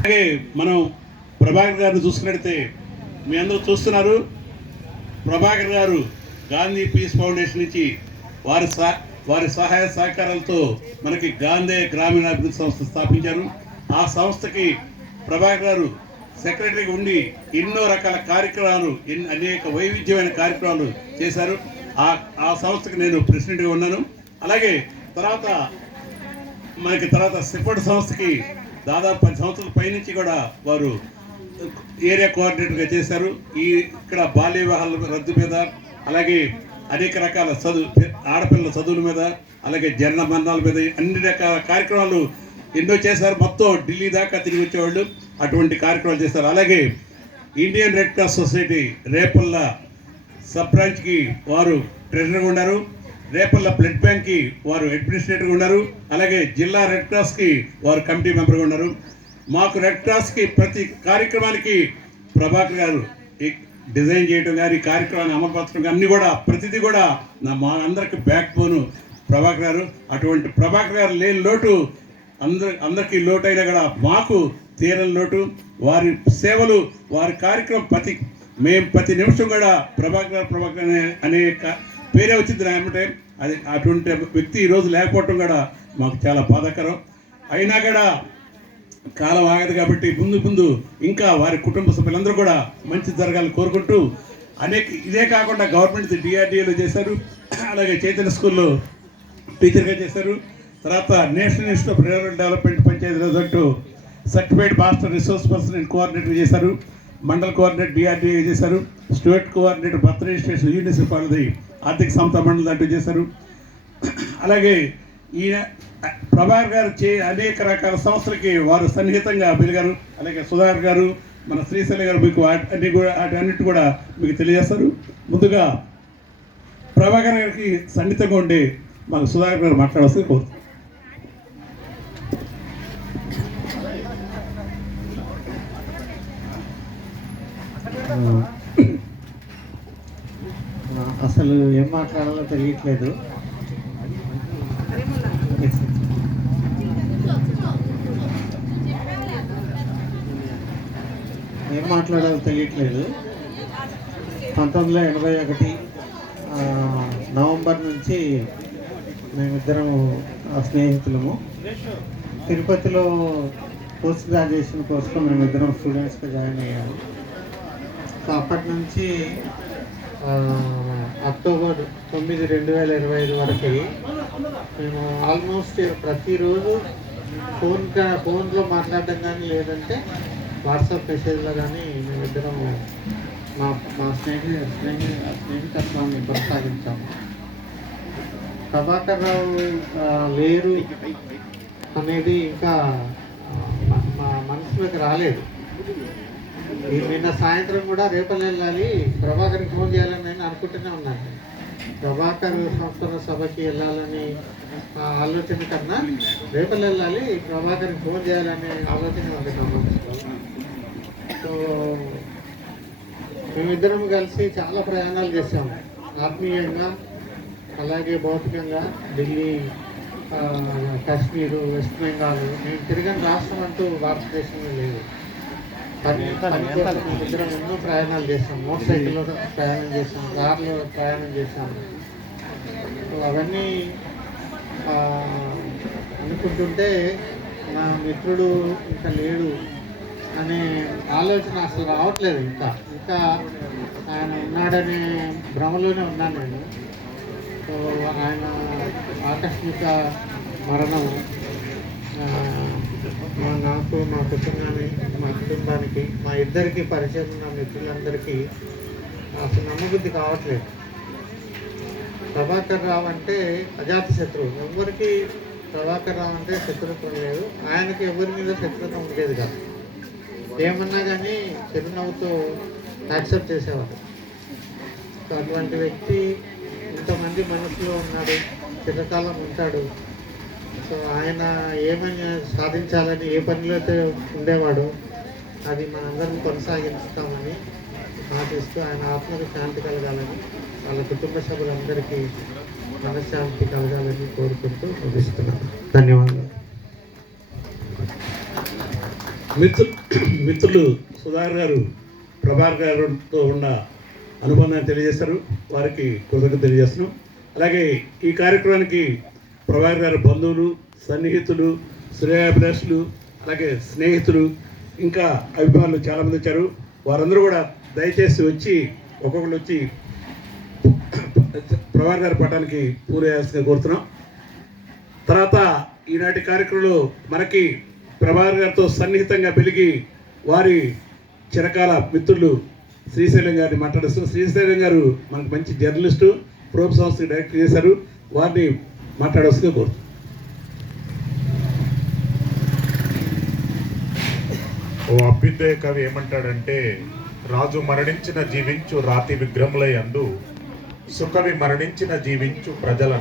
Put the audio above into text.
అలాగే మనం ప్రభాకర్ గారిని చూసుకున్నట్లయితే మీ అందరూ చూస్తున్నారు. ప్రభాకర్ గారు గాంధీ పీస్ ఫౌండేషన్ నుంచి వారి సహ వారి సహాయ సహకారాలతో మనకి గాంధీ గ్రామీణాభివృద్ధి సంస్థ స్థాపించారు. ఆ సంస్థకి ప్రభాకర్ గారు సెక్రటరీగా ఉండి ఎన్నో రకాల కార్యక్రమాలు ఎన్ని అనేక వైవిధ్యమైన కార్యక్రమాలు చేశారు. ఆ ఆ సంస్థకి నేను ప్రెసిడెంట్గా ఉన్నాను. అలాగే తర్వాత మనకి తర్వాత సిఫర్డ్ సంస్థకి దాదాపు పది సంవత్సరాల పైనుంచి కూడా వారు ఏరియా కోఆర్డినేటర్గా చేశారు. ఈ ఇక్కడ బాల్య వివాహాల రద్దు మీద అలాగే అనేక రకాల చదువు ఆడపిల్లల చదువుల మీద అలాగే జన్మ మరణాల మీద అన్ని రకాల కార్యక్రమాలు ఎన్నో చేశారు. మొత్తం ఢిల్లీ దాకా తిరిగి వచ్చేవాళ్ళు. అటువంటి కార్యక్రమాలు చేస్తారు అలాగే Indian red cross society Repalle sub బ్రాంచ్కి వారు ట్రెజరర్గా ఉన్నారు రేపల్ల బ్లడ్ బ్యాంక్కి వారు అడ్మినిస్ట్రేటర్గా ఉన్నారు. అలాగే జిల్లా రెడ్ క్రాస్కి వారు కమిటీ మెంబర్గా ఉన్నారు. మాకు రెడ్ క్రాస్కి ప్రతి కార్యక్రమానికి ప్రభాకర్ గారు డిజైన్ చేయడం కానీ కార్యక్రమాన్ని అమలుపరచడం కానీ అన్నీ కూడా ప్రతిదీ కూడా నా మా అందరికి బ్యాక్ బోను ప్రభాకర్ గారు. అటువంటి ప్రభాకర్ గారు లేని లోటు అందరి అందరికీ లోటు అయినా కూడా మాకు తీరని లోటు. వారి సేవలు వారి కార్యక్రమం ప్రతి మేము ప్రతి నిమిషం కూడా ప్రభాకర్ గారు ప్రభాకర్ అనే పేరే వచ్చింది నా ఏమంటే అది అటువంటి వ్యక్తి ఈరోజు లేకపోవటం కూడా మాకు చాలా బాధాకరం. అయినా కూడా కాలం ఆగదు కాబట్టి ముందు ముందు ఇంకా వారి కుటుంబ సభ్యులందరూ కూడా మంచి జరగాలని కోరుకుంటూ అనేక ఇదే కాకుండా గవర్నమెంట్ డిఆర్డిఏలో చేశారు అలాగే చైతన్య స్కూల్లో టీచర్గా చేశారు. తర్వాత national institute of rural development panchayati result certified master resource person and coordinator చేశారు. మండల్ కోఆర్డినేటర్ డిఆర్డీఏ చేశారు. State coordinator birth registration UNICEF వాళ్ళది ఆర్థిక సంస్థ మండలి దాంట్లో చేశారు. అలాగే ఈయన ప్రభాకర్ గారు చే అనేక రకాల సంస్థలకి వారు సన్నిహితంగా పెరిగారు అలాగే సుధాకర్ గారు మన శ్రీశైలి గారు మీకు అన్ని కూడా వాటి అన్నిటి కూడా మీకు తెలియజేస్తారు. ముందుగా ప్రభాకర్ గారికి సన్నిహితంగా ఉండి మాకు సుధాకర్ గారు మాట్లాడాల్సింది కోరుతున్నాను ఆ, అసలు ఏం మాట్లాడాలో తెలియట్లేదు. ఏం మాట్లాడాలో తెలియట్లేదు. పంతొమ్మిది వందల ఎనభై ఒకటి నవంబర్ నుంచి మేమిద్దరం స్నేహితులము. తిరుపతిలో పోస్ట్ గ్రాడ్యుయేషన్ కోసం మేమిద్దరం స్టూడెంట్స్గా జాయిన్ అయ్యాము. సో అప్పటి నుంచి అక్టోబర్ తొమ్మిది రెండు వేల ఇరవై ఐదు వరకు మేము ఆల్మోస్ట్ ప్రతిరోజు ఫోన్ ఫోన్లో మాట్లాడడం కానీ లేదంటే వాట్సాప్ మెసేజ్లో కానీ మేమిద్దరం మా మా స్నేహితు స్నేహి స్నేహితత్వాన్ని కొనసాగించాము. ప్రభాకర్ రావు లేరు అనేది ఇంకా మా- మనసులోకి రాలేదు. నిన్న సాయంత్రం కూడా రేపల్లి వెళ్ళాలి. ప్రభాకర్కి ఫోన్ చేయాలని నేను అనుకుంటూనే ఉన్నాను. ప్రభాకర్ సంస్థల సభకి వెళ్ళాలని ఆలోచన కన్నా రేపల్లి వెళ్ళాలి. ప్రభాకర్కి ఫోన్ చేయాలనే ఆలోచన ఉంది సో మేమిద్దరం కలిసి చాలా ప్రయాణాలు చేసాము ఆత్మీయంగా అలాగే భౌతికంగా ఢిల్లీ కాశ్మీరు వెస్ట్ బెంగాల్. మేము తిరగని రాష్ట్రం అంటూ భారతదేశంలో లేదు. పని ప్రయాణాలు చేస్తాం మోటార్ సైకిల్లో ప్రయాణం చేస్తాం కార్లో ప్రయాణం చేస్తాం సో అవన్నీ అనుకుంటుంటే నా మిత్రుడు ఇంకా లేడు అనే ఆలోచన అసలు రావట్లేదు ఇంకా. ఇంకా ఆయన ఉన్నాడనే భ్రమలోనే ఉన్నాను నేను. సో ఆయన ఆకస్మిక మరణం నాకు మా కుటుంబాన్ని మా కుటుంబానికి మా ఇద్దరికి పరిచయం ఉన్న మిత్రులందరికీ నాకు నమ్మబుద్ధి కావట్లేదు. ప్రభాకర్ రావు అంటే అజాత శత్రువు. ఎవరికి ప్రభాకర్ రావు అంటే శత్రుత్వం లేదు. ఆయనకి ఎవరి మీద శత్రుత్వం ఉండేది కాదు. ఏమన్నా కానీ చిరునవ్వుతో యాక్సెప్ట్ చేసేవాడు. సో అటువంటి వ్యక్తి ఇంతమంది మనసులో ఉన్నాడు చిరకాలం ఉంటాడు. సో ఆయన ఏమని సాధించాలని ఏ పనిలో అయితే ఉండేవాడు అది మనందరం కొనసాగిస్తామని ఆశిస్తూ ఆయన ఆత్మకు శాంతి కలగాలని వాళ్ళ కుటుంబ సభ్యులందరికీ మనశ్శాంతి కలగాలని కోరుకుంటూ ముగిస్తున్నాను. ధన్యవాదాలు. మిత్రు మిత్రులు సుధాకర్ గారు ప్రభాకర్ గారితో ఉన్న అనుబంధాన్ని తెలియజేశారు. వారికి కృతజ్ఞత తెలియజేస్తున్నాం. అలాగే ఈ కార్యక్రమానికి ప్రభాకర్ గారి బంధువులు సన్నిహితులు శ్రేయాభిలాషులు అలాగే స్నేహితులు ఇంకా అభిమానులు చాలామంది వచ్చారు. వారందరూ కూడా దయచేసి వచ్చి ఒక్కొక్కరు వచ్చి ప్రభాకర్ గారి పటానికి పూలు కోరుతున్నాం. తర్వాత ఈనాటి కార్యక్రమంలో మనకి ప్రభాకర్ గారితో సన్నిహితంగా పెరిగి వారి చిరకాల మిత్రులు శ్రీశైలం గారిని మాట్లాడుస్తూ శ్రీశైలం గారు మనకు మంచి జర్నలిస్టు ప్రోబ్ సంస్థ డైరెక్టర్ చేశారు. వారిని మాట్లాడవలసిందే కోరుతున్నాం ఓ అభ్యుదయ కవి ఏమంటాడంటే రాజు మరణించిన జీవించు రాతి విగ్రహములై అందు సుకవి మరణించిన జీవించు ప్రజల